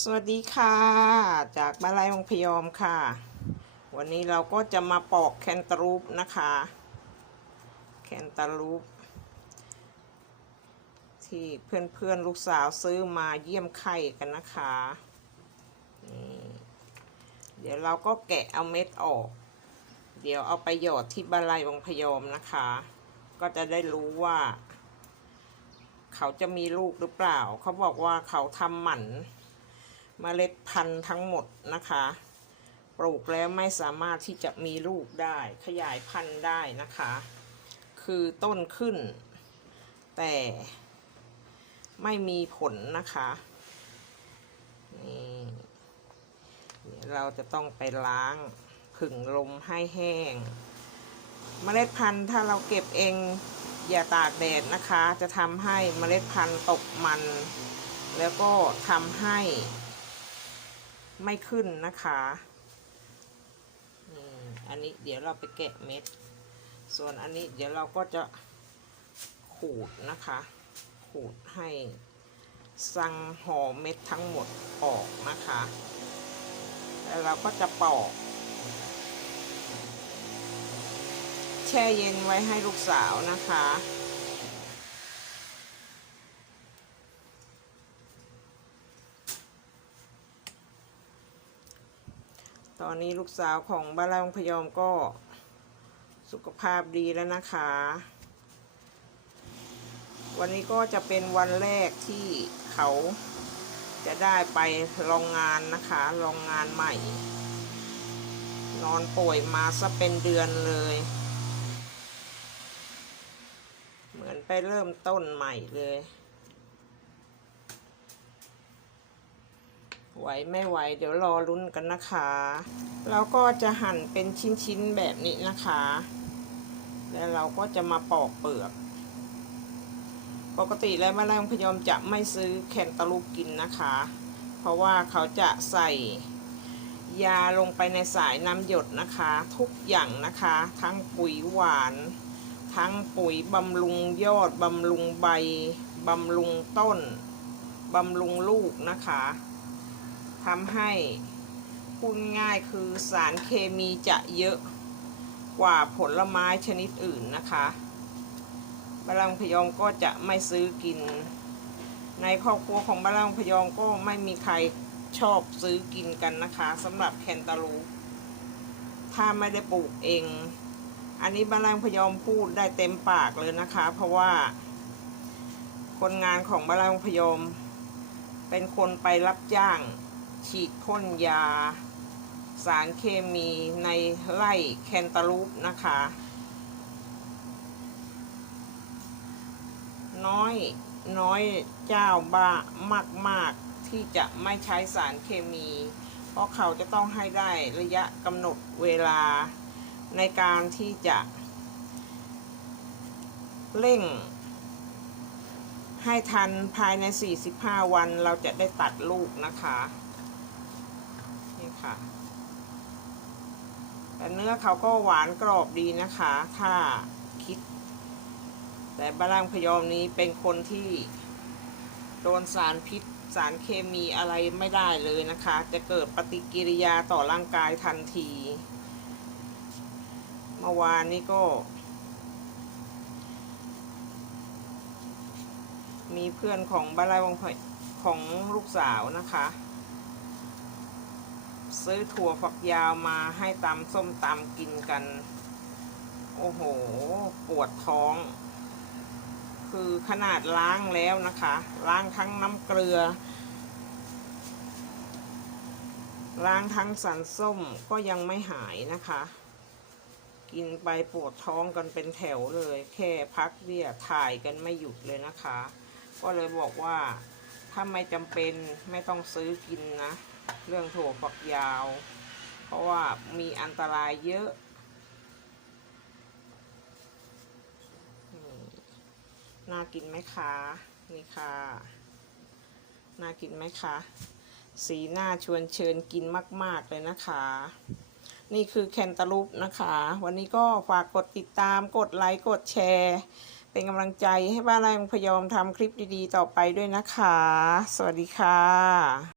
สวัสดีค่ะ จากบานไร่องพยอมค่ะ วันนี้เราก็จะมาปอกแคนตาลูปนะคะ แคนตาลูป ที่เพื่อนๆลูกสาวซื้อมาเยี่ยมไข่กันนะคะนี่เดี๋ยวเราก็แกะเอาเม็ดออก เดี๋ยวเอาไปหยอดที่บานไร่องพยอมนะคะ ก็จะได้รู้ว่า เขาจะมีลูกหรือเปล่า เขาบอกว่าเขาทำหมัน เมล็ดพันธุ์ทั้งหมดนะคะ ปลูกแล้วไม่สามารถที่จะมีลูกได้ ขยายพันธุ์ได้นะคะ คือต้นขึ้น แต่ไม่มีผลนะคะนี่เราจะต้องไปล้างผึ่งลมให้แห้งเมล็ดพันธุ์ถ้าเราเก็บเองอย่าตากแดดนะคะ จะทำให้เมล็ดพันธุ์ตกมัน แล้วก็ทำให้ ไม่ขึ้นนะคะนี่อันนี้เดี๋ยวเราไปแกะเม็ด ส่วนอันนี้เดี๋ยวเราก็จะขูดนะคะ ขูดให้สังห่อเม็ดทั้งหมดออกนะคะ แล้วเราก็จะปอก แช่เย็นไว้ให้ลูกสาวนะคะ ตอนนี้ลูกสาวของบ้านไร่องพยอมก็สุขภาพดีแล้วนะคะ วันนี้ก็จะเป็นวันแรกที่เขาจะได้ไปลองงานนะคะลองงานใหม่ นอนป่วยมาซะเป็นเดือนเลย เหมือนไปเริ่มต้นใหม่เลย ไหวไม่ไหวเดี๋ยวรอลุ้นกันนะคะ แล้วก็จะหั่นเป็นชิ้นๆแบบนี้นะคะ แล้วเราก็จะมาปอกเปลือก ปกติแล้วแม่แรงพยอมจะไม่ซื้อแคนตาลูปกินนะคะ เพราะว่าเขาจะใส่ยาลงไปในสายน้ำหยดนะคะ ทุกอย่างนะคะ ทั้งปุ๋ยหวาน ทั้งปุ๋ยบำรุงยอดบำรุงใบบำรุงต้นบำรุงลูกนะคะ ทำให้พูดง่ายคือสารเคมีจะเยอะกว่าผลไม้ชนิดอื่นนะคะบาลังพยองก็จะไม่ซื้อกิน ในครอบครัวของบาลังพยองก็ไม่มีใครชอบซื้อกินกันนะคะสำหรับแคนตาลูปถ้าไม่ได้ปลูกเอง อันนี้บาลังพยอมพูดได้เต็มปากเลยนะคะ เพราะว่า คนงานของบาลังพยอมเป็นคนไปรับจ้าง ฉีดพ่นยา สารเคมีในไร่แคนตาลูปนะคะ น้อยน้อยเจ้าบ้ามากมากๆที่จะไม่ใช้สารเคมี เพราะเขาจะต้องให้ได้ระยะกำหนดเวลาในการที่จะเร่ง ให้ทันภายใน 45 วันเราจะได้ตัดลูกนะคะ ค่ะ แต่เนื้อเขาก็หวานกรอบดีนะคะ ถ้าคิด แต่บาลังพยอมนี้เป็นคนที่โดนสารพิษสารเคมีอะไรไม่ได้เลยนะคะ จะเกิดปฏิกิริยาต่อร่างกายทันที เมื่อวานนี้ก็ มีเพื่อนของบานไร่วงพยของลูกสาวนะคะ ซื้อถั่วฝักยาวมาให้ตำส้มตำกินกัน โอ้โห ปวดท้อง คือขนาดล้างแล้วนะคะ ล้างทั้งน้ำเกลือ ล้างทั้งสันส้มก็ยังไม่หายนะคะ กินไปปวดท้องกันเป็นแถวเลย แค่พักเบี้ยถ่ายกันไม่หยุดเลยนะคะ ก็เลยบอกว่าถ้าไม่จำเป็นไม่ต้องซื้อกินนะ เรื่องถั่วฝักยาว เพราะว่ามีอันตรายเยอะ น่ากินไหมคะ นี่ค่ะ น่ากินไหมคะ สีหน้าชวนเชิญกินมาก ๆ เลยนะคะ นี่คือแคนตาลูปนะคะ วันนี้ก็ฝากกดติดตาม กดไลค์ กดแชร์เป็นกำลังใจให้บ้านไร่พยอมทำคลิปดีๆ ต่อไปด้วยนะคะ สวัสดีค่ะ